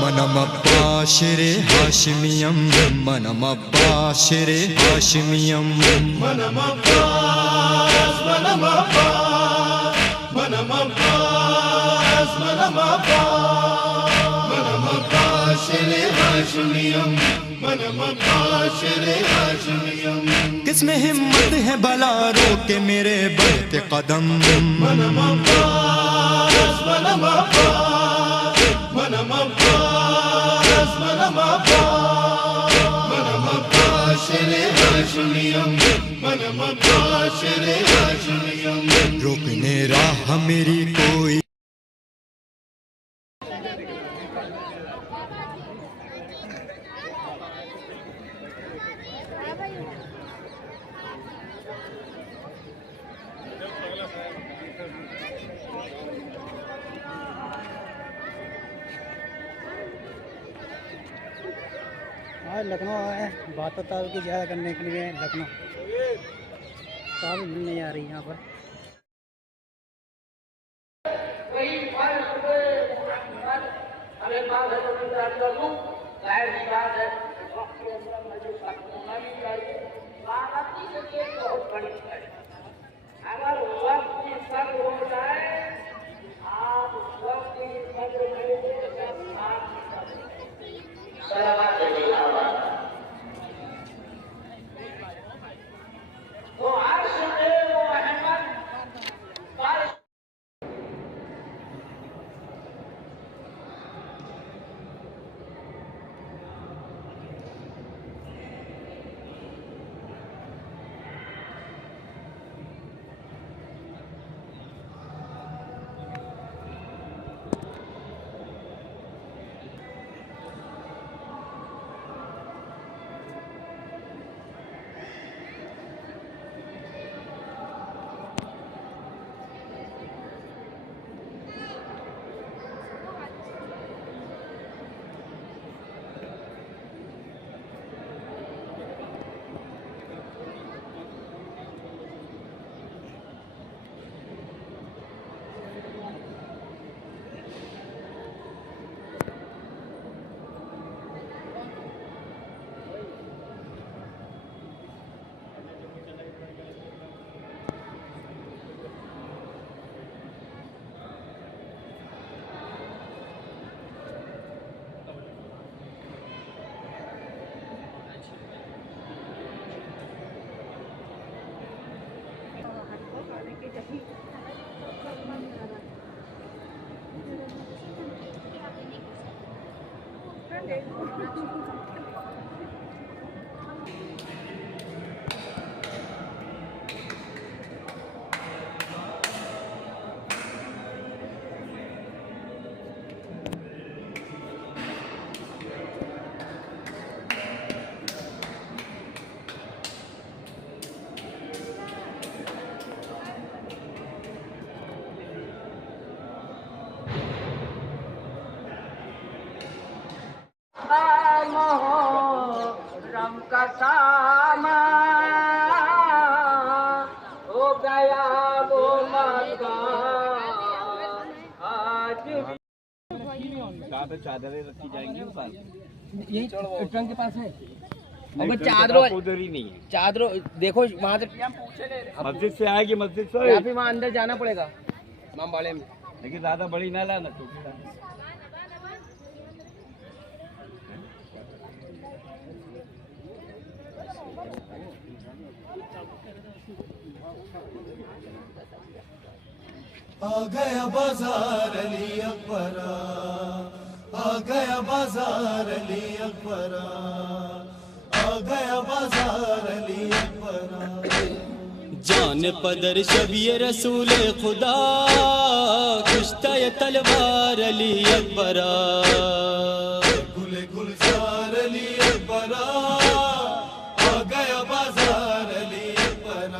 منم عباشر ہاشمیم منم عباشر ہاشمیم منم عباس منم عباس منم عباس منم عباس منم عباشر ہاشمیم منم عباشر ہاشمیم کس میں ہمت ہے بھلا روکے میرے بڑھتے قدم منم عباس منم عباس منم عباس منم عباس منم عباشر ہاشمیم منم عباشر ہاشمیم روکنے راہ میری کوئی لکھنؤ آئے بات تعاون کی جائے کرنے کے لیے لکھنؤ تعاون مل نہیں آ رہی یہاں پر محرم کا سامان ہو گیا وہ مکان آج چادریں رکھی جائیں گی یہی ٹرنک کے پاس ہے اور چادروں ادھر ہی نہیں ہے چادروں دیکھو وہاں سے مسجد سے آئے گی مسجد سے یا پھر وہاں اندر جانا پڑے گا امام باڑے میں لیکن زیادہ بڑی نہ لانا آ گیا بازار علی اکبر آ گیا بازار علی اکبر آ گیا بازار علی اکبر جان پدر شبی رسول خدا کشتہ تلوار علی اکبر گل گلزار علی اکبر آ گیا بازار علی اکبر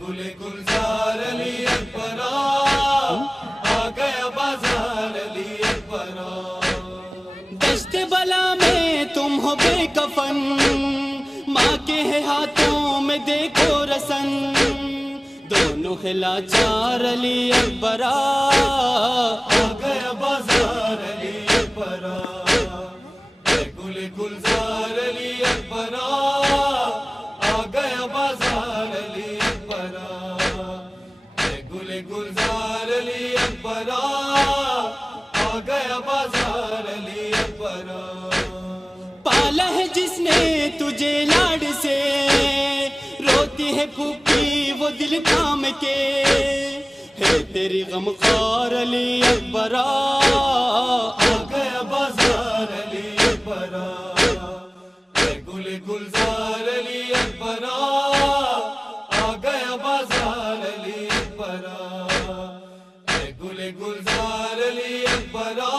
گل گلزار علی اکبر آ گیا بازار علی اکبر دشت بلا میں تم ہو ہو بے کفن، ماں کے ہے ہاتھوں میں دیکھو رسن، دونوں ہے لاچار علی اکبرا، آ گیا بازار علی اکبرا، اے گل گلزار علی اکبرا، آ گیا بازار علی اکبرا، اے گل گلزار علی اکبرا، آ گیا بازار علی اکبرا۔ پالا ہے جس نے تجھے لاڈ سے، روتی ہے پھوپھی وہ دل تھام کے، ہے تیری غمخوار علی اکبرا، آ گیا بازار علی اکبرا، اے گل گلزار علی اکبرا، آ گیا بازار علی اکبرا، اے گل گلزار علی اکبرا،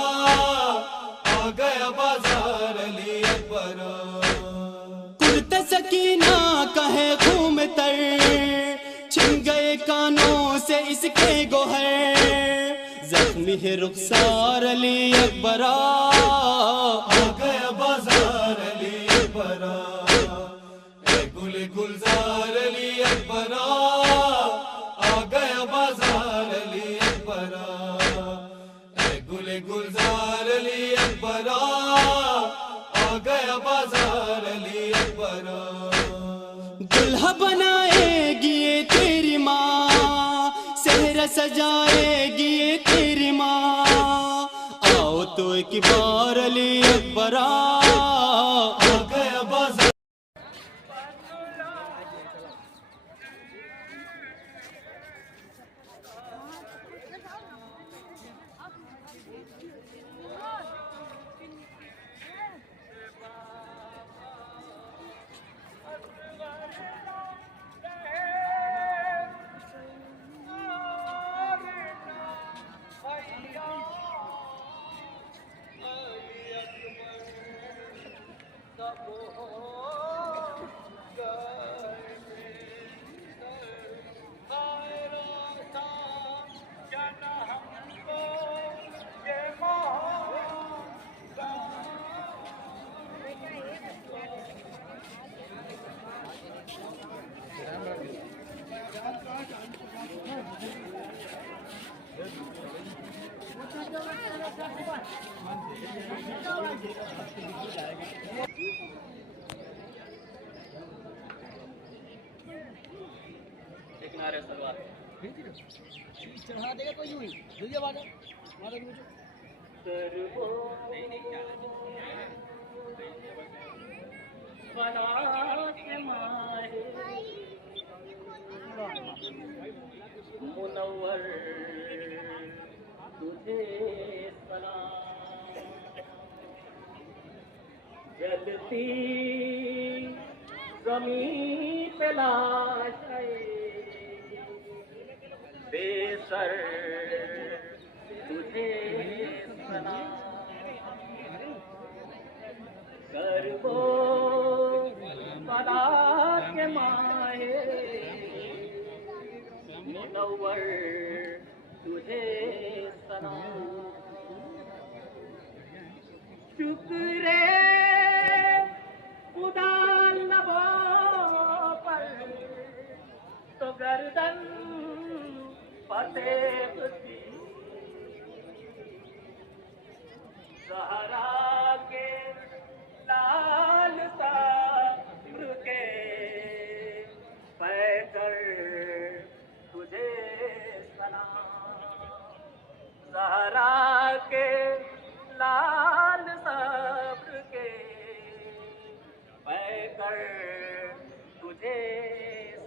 آ گیا بازار علی اکبرا۔ کرت سکینہ کا ہے خون تر، چھن گئے کانوں سے اس کے گوہر، زخمی ہے رخسار علی اکبرا، آ گیا بازار علی اکبرا، اے گل گلزار علی اکبرا، آ گیا بازار علی اکبرا، اے گل گلزار علی اکبرا، آ گیا بازار علی اکبرا۔ دلہا بنائے گی یہ تیری ماں، صحرا سجائے گی یہ تیری ماں، آؤ تو ایک بار علی اکبرا، آ گیا بازار چڑھا دے گا کوئی یوں ہی دھیے بات منور تجھے سلام، جلتی زمین پہ لاش بے سر تجھے سلام، کربو بلا کے ماہر منور تجھے سلام، شکر خدا لبوں پر تو گردن فتح کی، زہرا کے لال صبر کے پیکر تجھے سلام، زہرا کے لال صبر کے پیکر تجھے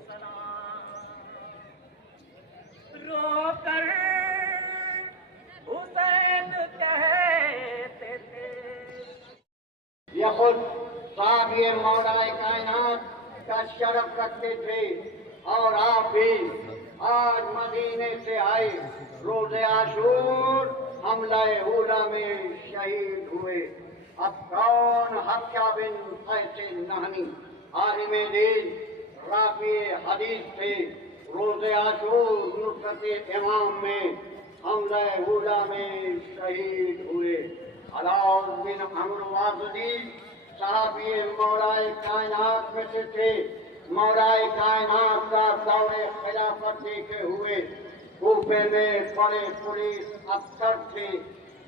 سلام، رو کر حسین کہتے تھے، یہ خود صاحب یہ مولا کائنات کا شرف رکھتے تھے، اور آپ بھی آج مدینے سے آئے، روز عاشور حملہ اولا میں شہید ہوئے۔ اب کون حقہ بن قیس نہنی عالم دین رافع حدیث تھے، روز عاشور نصرت امام میں حملہ اولا میں شہید ہوئے۔ علاؤ بن عمرو واسطی صحابی مولا کائنات میں سے تھے. مولا کائنات کا دور خلافت دیکھے ہوئے کوفے میں بڑے پولیس افسر تھے.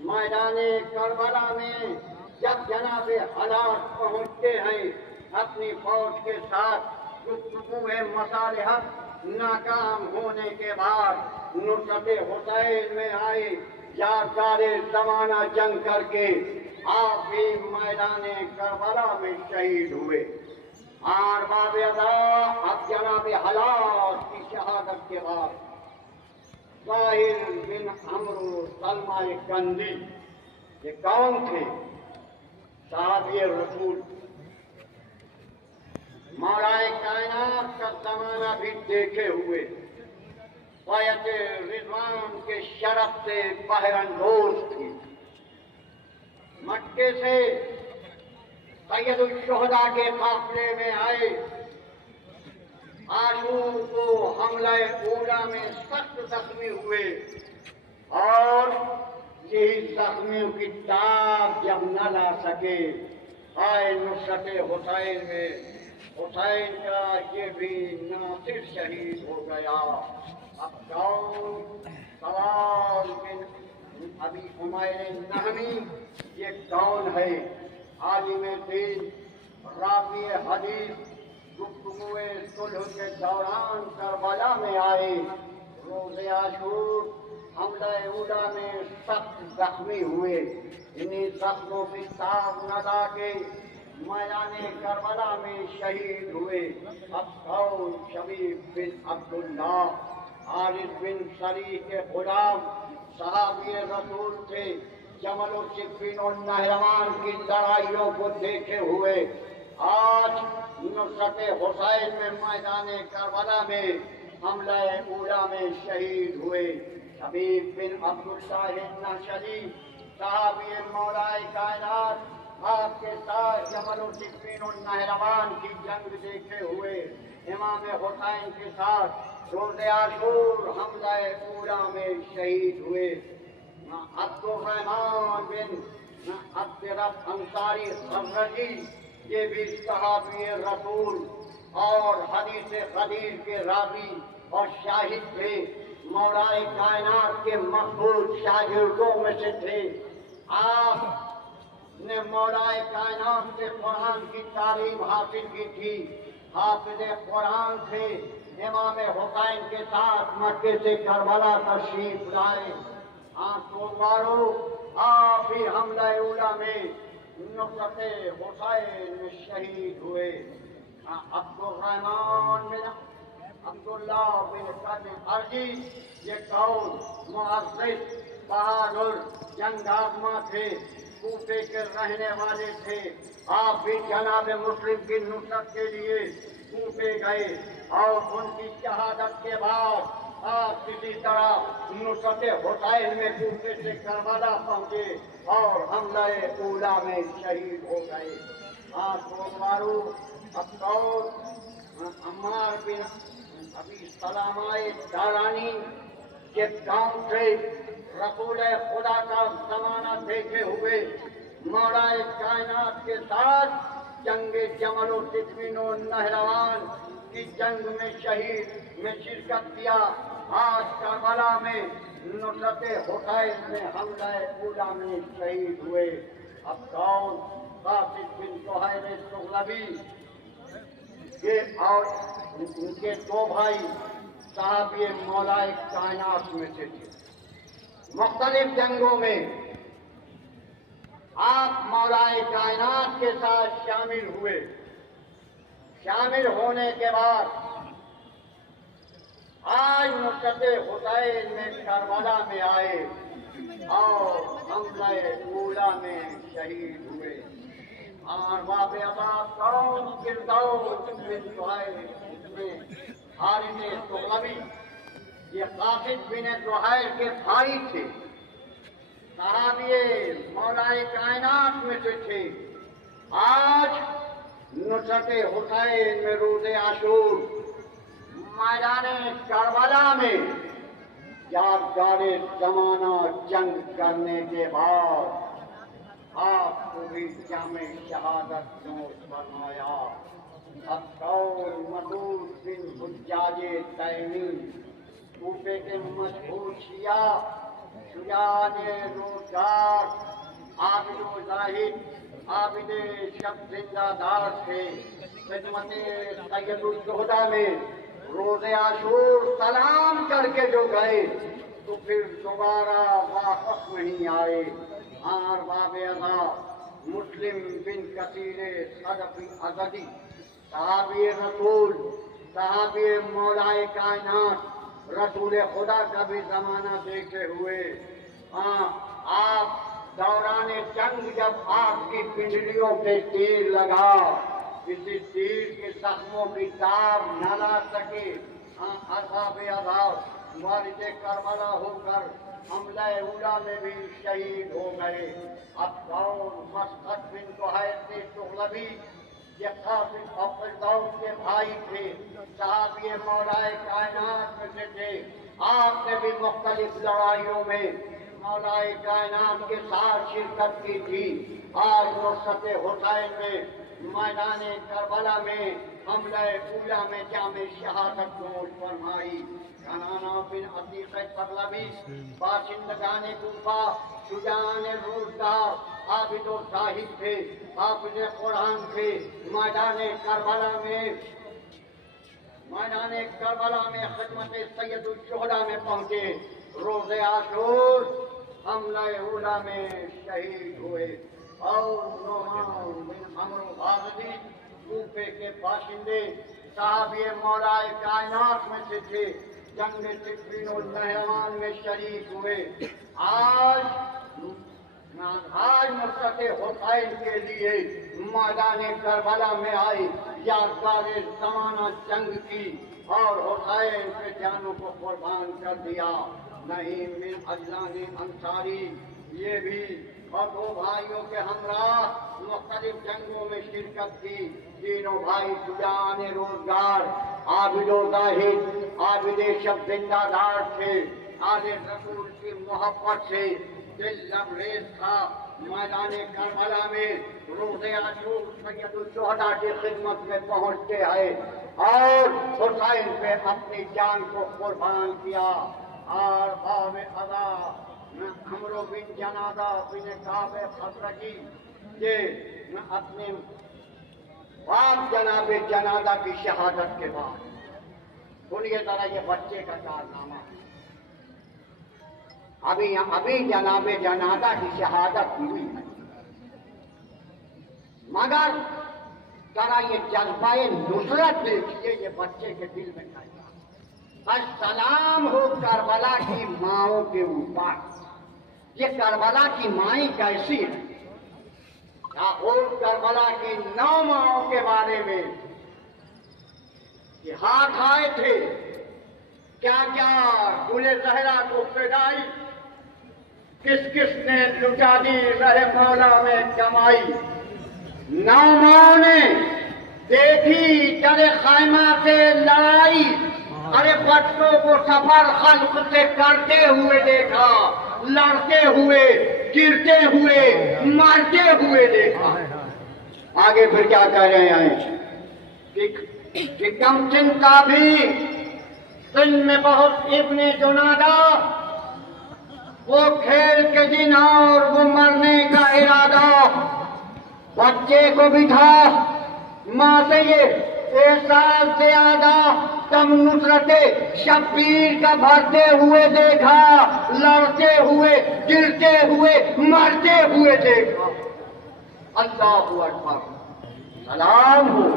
میدان کربلا میں جب جناب حالات پہنچتے ہیں اپنی فوج کے ساتھ گفتگو مصالحت ناکام ہونے کے بعد نصرت حسین میں آئے. یادگار زمانہ جنگ کر کے آپ بھی میدان کربلا میں شہید ہوئے. اور باب ادا اب جناب حالات کی شہادت کے بعد طاہر بن عمرو سلمہ کندی یہ کون تھے؟ صحابی رسول. مولا کائنات کا زمانہ بھی دیکھے ہوئے بیعت رضوان کے شرف سے بہر اندوز تھی. مکے سے سید الشہداء کے قافلے میں آئے. عاشور کو حملہ اولا میں سخت زخمی ہوئے اور یہی زخمیوں کی تاب جب نہ لا سکے آئے نصرت حسین میں. حسین کا یہ بھی ناصر شہید ہو گیا. اب کون سوال بن ابی عمیر نہمی یہ کون ہے؟ عالم دین راوی حدیث گفتگو صلح کے دوران کربلا میں آئے. روز عاشور حملہ اولا میں سخت زخمی ہوئے. انہیں زخموں کی تاب نہ لا کے میدان کربلا میں شہید ہوئے. اب کون شبیب بن عبداللہ عارف بن سری کے غلام صحابی رسول تھے. جمل و صفین و نہروان کی لڑائیوں کو دیکھے ہوئے آج نصرت حسین میں میدان کربلا میں حملہ اولا میں شہید ہوئے. حبیب بن عبداللہ نشری صحابی مولا کائنات آپ کے ساتھ جمل و صفین و نہروان کی جنگ دیکھے ہوئے. امام حسین کے ساتھ روز عاشور حملہ اولا میں شہید ہوئے. عبد الرحمان بن عبد رب انصاری خزرجی یہ بھی صحابی رسول اور حدیث قدیر کے راوی اور شاہد تھے. مولا کائنات کے مقبول شاگردوں میں سے تھے. آپ نے مولا کائنات سے قرآن کی تعلیم حاصل کی تھی. حافظ قرآن تھے. امام حسین کے ساتھ مکے سے کربلا تشریف لائے. سوموارو آپ بھی حملہ اولا میں نصرت حسین میں شہید ہوئے. عبد الرحمان بن عبداللہ بن قدم ارجی یہ قوم معزز بہادر جنگ آزما تھے. کوفے کے رہنے والے تھے. آپ بھی جناب مسلم کی نصرت کے لیے کوفے گئے اور ان کی شہادت کے بعد آپ کسی طرح نصرت حسین میں کوفے سے کربلا پہنچے اور حملہ اولا میں شہید ہو گئے. سوموارو عمار بن ابی سلامہ دارانی کے گاؤں سے رسول خدا کا زمانہ دیکھے ہوئے مولا کائنات کے ساتھ جنگ جمل و صفین و نہروان کی جنگ میں شہید میں شرکت کیا. آج کربلا میں نصرت حسین میں حملہ اولا میں شہید ہوئے. اب کون قاسم بن سہیل سغلبی یہ اور ان کے دو بھائی صحابی مولا کائنات میں سے تھے. مختلف جنگوں میں آپ مولا کائنات کے ساتھ شامل ہوئے. شامل ہونے کے بعد آج نصرت حسین میں کربلا میں آئے اور حملہ اولا میں شہید ہوئے. اور باب عباس قوم فردوس بن سہیل میں حارث سغلبی یہ قاسم بن زہیر کے بھائی تھے. صحابی مولا کائنات میں سے تھے. آج نصرت حسین میں روز عاشور میدان کربلا میں یادگار زمانہ جنگ کرنے کے بعد آپ کو بھی جامع شہادت نوش فرمایا. عطار مسعود بن حجاج تیمی کوفے کے مشہور شیعہ شجاع روزگار عابد و زاہد عابد شب زندہ دار تھے. خدمت سید الشہداء میں روز عاشور سلام کر کے جو گئے تو پھر دوبارہ واپس نہیں آئے. ارباب ادا مسلم بن کثیر صدفی ازدی صحابی رسول صحابی مولائے کائنات رسول خدا کا بھی زمانہ دیکھے ہوئے. آپ دوران جنگ جب آپ کی پنڈلیوں پہ تیر لگا کسی تیر کے زخموں کی تاب نہ لا سکے. اصحاب عذاب والد کربلا ہو کر حملہ اولا میں بھی شہید ہو گئے. عطار مسعود بن زہیر تغلبی یہ قاسم الفردوس کے بھائی تھے. صحابی مولائے کائنات میں سے تھے. آپ نے بھی مختلف لڑائیوں میں مولائے کائنات کے ساتھ شرکت کی تھی. آج نصرت حسین میں میدان کربلا میں حملہ اولا میں جامع شہادت نوش فرمائی. کنانا بن عتیق تغلبی باشندگان کوفہ شجاعان روزگار عابد و زاہد تھے. حافظ قرآن تھے. میدان کربلا میں خدمت سید الشہداء میں پہنچے. روز عاشور حملہ اولا میں شہید ہوئے. اور نعمان بن عمرو غازی کوفے کے باشندے صحابی مولائے کائنات میں سے تھے. جنگ صفین النہروان میں شریک ہوئے. آج نصرت حسین کے لیے میدان کربلا میں آئی یادگار زمانہ جنگ کی اور حسین کے جانوں کو قربان کر دیا. نعیم بن عجلان انصاری یہ بھی اور دو بھائیوں کے ہمراہ مختلف جنگوں میں شرکت کی. تینوں بھائی شجاعان روزگار عابد و زاہد عابد شب زندہ دار تھے. آل رسول کی محبت سے دل لبریز تھا. میدان کربلا میں روز عاشور سید الشہداء کی خدمت میں پہنچتے آئے اور حسین پہ اپنی جان کو قربان کیا. اور باب ادا عمرو بن جنادہ بن کعب خزرجی یہ اپنے باپ جناب جنادہ کی شہادت کے بعد سنیے ذرا یہ بچے کا کارنامہ. ابھی جناب جنادہ کی شہادت ہوئی ہے مگر ذرا یہ جذبہ نصرت دیکھیے یہ بچے کے دل میں کیا. السلام ہو کربلا کی ماؤں کے اوپر. یہ کربلا کی مائیں کیسی ہیں؟ کربلا کی 9 ماؤں کے بارے میں یہ ہاتھ آئے تھے. کیا کیا گل زہرا کو فدائی کس کس نے لٹا دی رہ مولا میں کمائی. 9 ماؤں نے دیکھی در خیمہ سے لڑائی. ارے بچوں کو سفر خلق سے کرتے ہوئے دیکھا. لڑتے ہوئے گرتے ہوئے مرتے ہوئے دیکھا. آگے پھر کیا کہہ رہے ہیں کہ کم سن کا بھی سن میں بہت ابن جنادہ وہ کھیل کے دن اور وہ مرنے کا ارادہ. بچے کو بھی تھا ماں سے یہ احساس زیادہ. تم نصرت شبیر کا بھرتے ہوئے دیکھا. لڑتے ہوئے گرتے ہوئے مرتے ہوئے دیکھا. اللہ اکبر. سلام ہو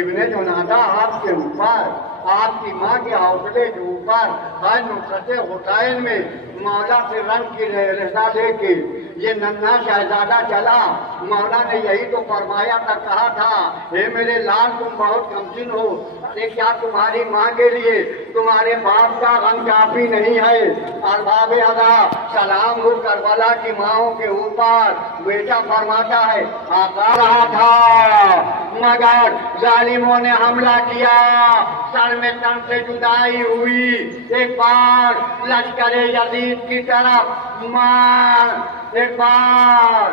ابن جنادہ آپ کے اوپر آپ کی ماں کے حوصلے کے اوپر. نصرت حسین میں مولا سے رنگ کی رضا دے کے یہ ننھا شہزادہ چلا. مولا نے یہی تو فرمایا تھا کہا تھا اے میرے لال تم بہت کمسن ہو. کیا تمہاری ماں کے لیے تمہارے باپ کا غم کافی نہیں ہے. ارباب ادا سلام ہو کربلا کی ماؤں کے اوپر. بیٹا فرماتا ہے آقا رہا تھا مگر ظالموں نے حملہ کیا. سر میں تن سے جدائی ہوئی. ایک بار لشکر یزید کی طرف ایک بار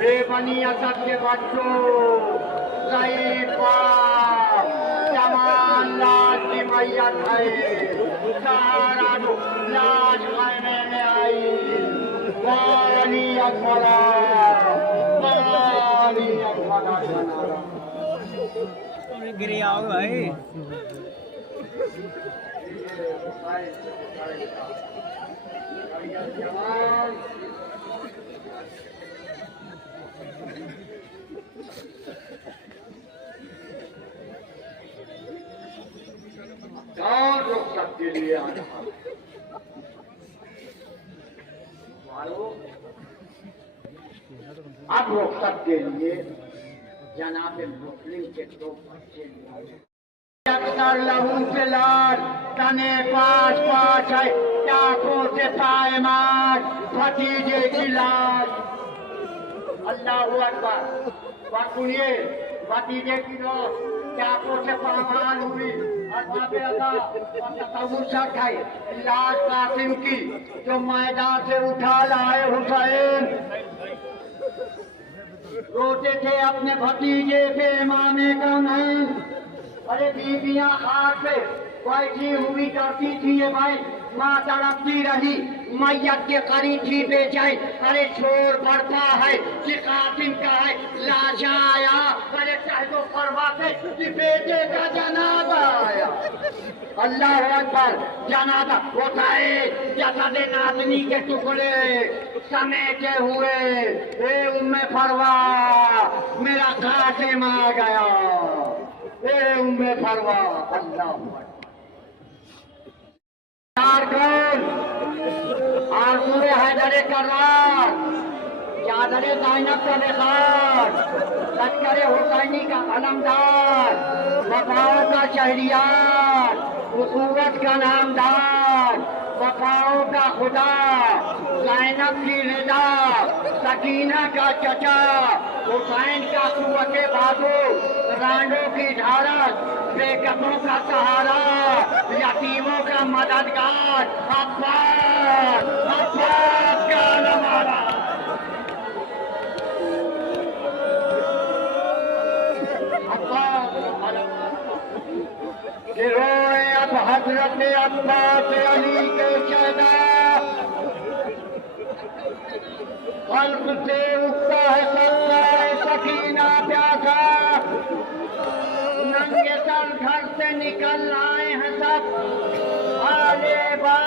اے بنی اسد کے بچوں، ضعیف باپ، جوان لاش کی میت ہے، سارا لاش خیمے میں آئی، غالی اکبرا، غالی اکبرا جنارا گری آؤ بھائی کون رخصت کے لیے آیا؟ اب رخصت کے لیے جناب مسلم کے دو بچے اکثر لہو سے لال تنے پاس پاس ہے چاقوں سے پائمار بھتیجے کی لاش اللہ اکبر بسنیے بھتیجے کی لاش چاقوں سے پامال ہوئی تصور شک ہے لاش قاسم کی جو میدان سے اٹھا لائے حسین روتے تھے اپنے بھتیجے پہ امام کونین ارے بیویاں خاک پہ بیٹھی ہوئی کرتی تھی یہ بھائی ماں تڑپتی رہی میت کے قریب تھی بے چین ارے شور بڑھتا ہے کہ قاسم کا ہے لاش آیا ارے کہہ دو فرماتے کہ بیٹے کا جنازہ آیا اللہ اکبر جنازہ ہوتا ہے جسد نازنی کے ٹکڑے سمیٹے ہوئے اے ام فروا میرا قاسم آ گیا اے ام فروا اللہ کون آرزو حیدر کرار چادر زینب کا نثار لشکر حسینی کا علمدار وفاؤں کا شہریار اخوت کا نامدار وفاؤں کا خدا زینب کی رضا سکینہ کا چچا حسین کا قوت بازو رانڈوں کی ڈھارس بے قدروں کا سہارا یتیموں کا مددگار عباس کا نمارا روئے اب حضرت عباس علی کے شہدا قلب سے اٹھتا ہے سرکار سکینہ پیاسا ننگے سر گھر سے نکل آئے ہیں سب آلے با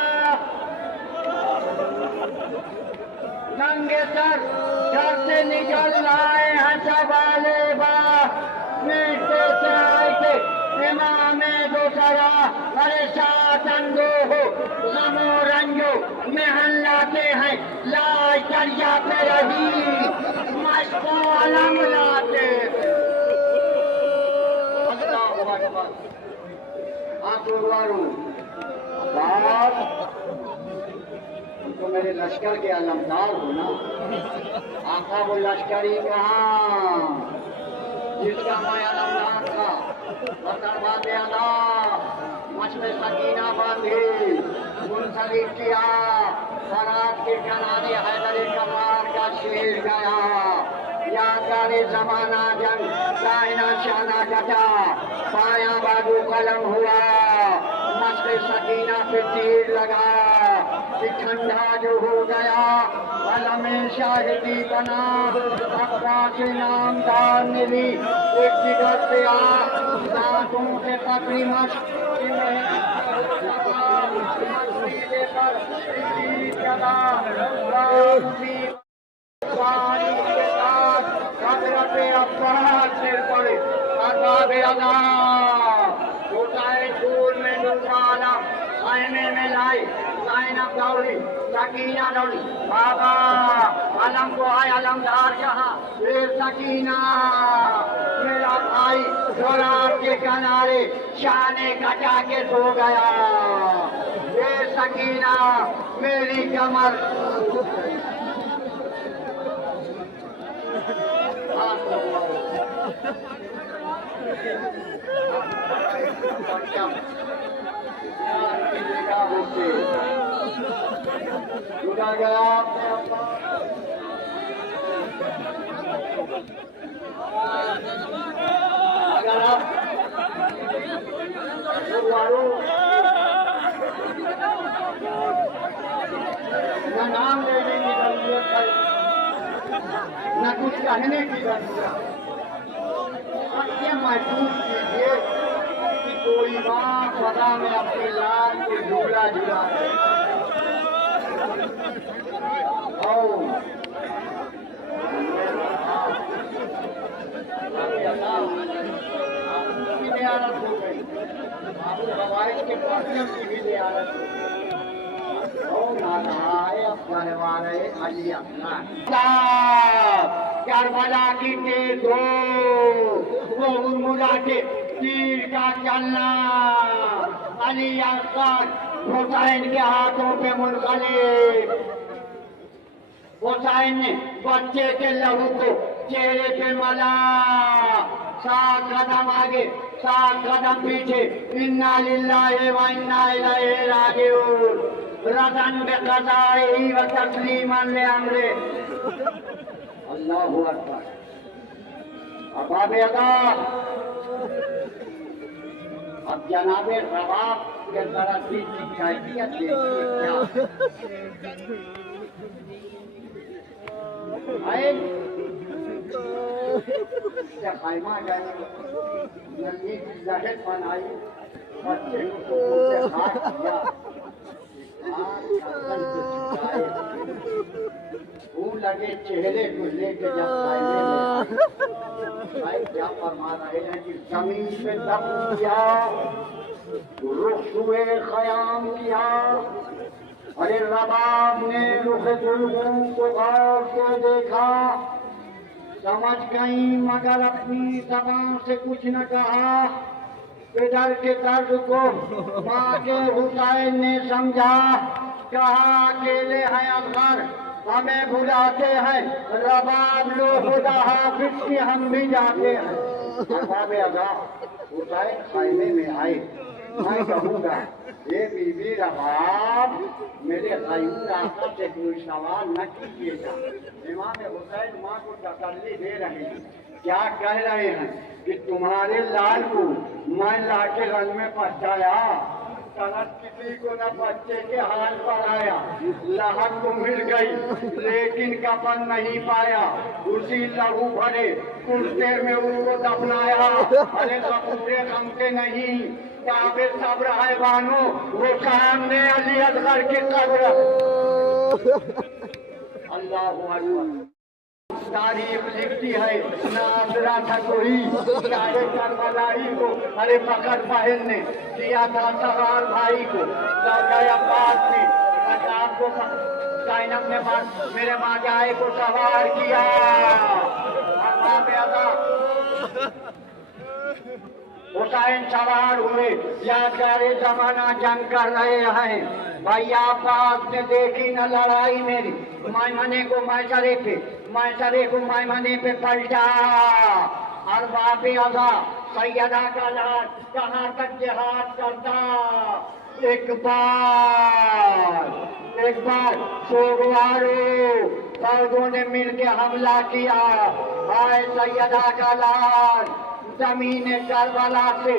ننگے سر گھر سے نکل آئے ہیں سب آلے با میٹھے سے آئے تھے امام دوسرا ارے ساتھ اندو ہو غم و رنجو محن لاتے ہیں لاش دریا پہ رہی مشق و علم لاتے اللہ اکبر آسوارو عباس تم تو میرے لشکر کے علمدار ہو نا آقا وہ لشکری کہاں جس کا میں علمدار تھا بطر باندھے اللہ مشق سکینہ باندھی منسلک کیا فرات کے کنارے حیدر کمار کا شیر گیا یادگار زمانہ جنگ دائنہ شانہ جٹا پایا بازو قلم ہوا مشق سکینہ پہ تیر لگا ٹھنڈا جو ہو گیا علم شاہدی بنا عباس نامدار نے بھی ایک جگہ سے دانتوں سے پکڑی مشق حضرت عباس سر پڑے عذاب اللہ اٹھائے دھول میں ڈوبالا خیمے میں لائی زینب دوڑی سکینہ دوڑی بابا علم کو آئے علمدار کہاں اے سکینہ میرا بھائی سورات کے کنارے شانے کٹا کے سو گیا اے سکینہ میری کمر گیا اگر آپ والوں نہ نام لینے کی ضرورت ہے نہ کچھ کہنے کی ضرورت ہے، بس یہ محسوس کیجیے کہ کوئی ماں خدا میں اپنے لال کو جھولا جھولا ہے۔ زیارت ہو گئی، آپ روایت کے پاسوں کی بھی زیارت ہو گئی، اور نادائے اپنے والے علی اکبر کربلا کی تیز ہو وہ مرملا کے تیر کا چلنا، علی اکبر حسین کے ہاتھوں پہ منقلب، حسین نے بچے کے لہو کو چہرے پہ ملا، 7 قدم آگے 7 قدم پیچھے، انا للہ و انا الیہ راجعون، رضا بقضائہ و تسلیما لامرہ۔ اللہ اکبر۔ اباب ادا اب جناب رباب کے طرف بھی کیفیت دیکھیے کیا خیمہ گئے، ننگی کی لہر بنائی، بچے کو ہاتھ دیا، پھول لگے چہرے کو لے کے جب خیمے میں آئے، کیا فرما رہے ہیں کہ زمین پہ دفن کیا، رخ سوئے خیام کیا، ارے رباب نے رخ گلگوں کو غور سے دیکھا، سمجھ گئی مگر اپنی زبان سے کچھ نہ کہا، پدر کے درد کو ماں کے حسین نے سمجھا، کہا اکیلے ہیں اصغر ہمیں بلاتے ہیں، رباب لو خدا حافظ کی ہم بھی جاتے ہیں۔ ارباب ادا حسین خیمے میں آئے، میں کہوں گا یہ بی بی رباب میرے غیور آقا سے کوئی سوال نہ کیجیے گا۔ امام حسین ماں کو تسلی دے رہے ہیں، کیا کہہ رہے ہیں کہ تمہارے لال کو میں لا کے رن میں پہنچایا، طرف کسی کو نہ بچے کے حال پر آیا، لہت تو مل گئی لیکن کفن نہیں پایا، اسی لہو بھرے کرتے میں ان کو دفنایا، ارے غفور غم کے نہیں کعبے صبر ہے بانو، وہ سامنے علی اصغر کی قبر۔ اللہ اکبر۔ تاریخ لکھتی ہے ناصرہ تھا کوئی چاہے کربلائی کو، ارے فخر بہن نے کیا تھا سوال بھائی کو، زوجہ عباس نے عذاب کو، زینب نے میرے ماں جائے کو سوار کیا۔ ارباب ادا حسین سوار ہوئے، یادگار زمانہ جنگ کر رہے ہیں، بھائی عباس نے دیکھی نہ لڑائی میری، میمنے کو میسرے پہ، میسرے کو میمنے پہ پلٹا، ارباب ادا سیدہ کا لاش کہاں تک جہاد کرتا، ایک بار سوگوارو فوجوں نے مل کے حملہ کیا، آئے سیدہ کا لاش زمین کربلا سے،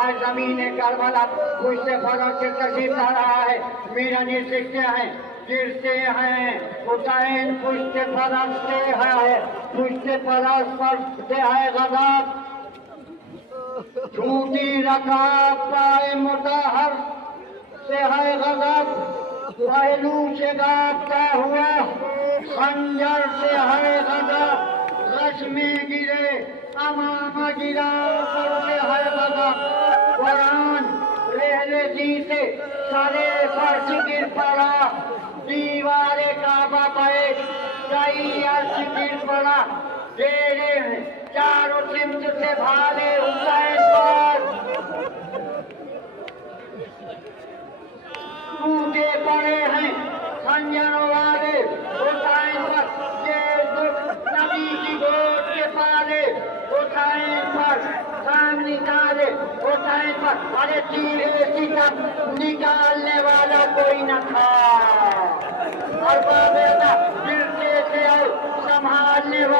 آج زمین کربلا پشت فروغ سے تشریف لا رہا ہے، میرانی سکھتے ہیں گرتے ہیں، حسین پشت فرش سے ہے، پشت فرش پر سے ہے غضب، جھوٹی رکاب پائے مطہر سے ہے غضب، پہلو سے گاپتا ہوا خنجر سے ہے غضب، غش میں گرے امام گرا پر سے ہے غضب، قرآن رہلتی سے سارے فرش گر پڑا، دیوار کعبہ پہ کئی عرش گر پڑا، ڈیرے ہیں چاروں سمت سے بھالے حسین پر، ٹوٹے پڑے ہیں خنجروں والے حسین پر، یہ دکھ نبی کی گود کے پالے حسین پر، خام نکالے حسین پر، ارے چیرے ستم نکالنے والا کوئی نہ تھا، ارباب ادا گرتے تھے اور سنبھالنے والا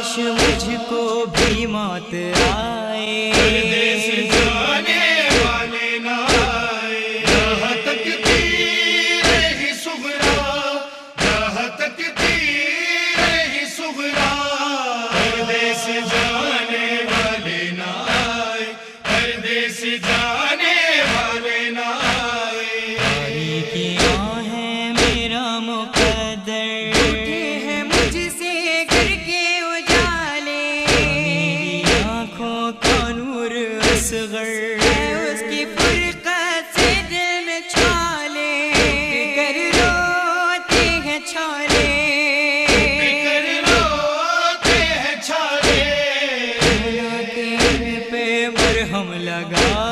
کاش مجھ کو بھی موت آئے پردیس جانے والے نہ آئے جہاں تک تیر ہی صغرا جہاں تک تیر ہی صغرا پردیس جانے والے نہ آئے پردیس جانے والے نہ آئے کیا ہے میرا مقدر اٹھے ہیں مجھ سے گھر کے اجالے میری آنکھوں کا نور اصغر اس کی فرقت سے دل میں چھالے گر روتے ہیں چھالے بکر روتے ہیں چھالے ان پہ مرہم لگا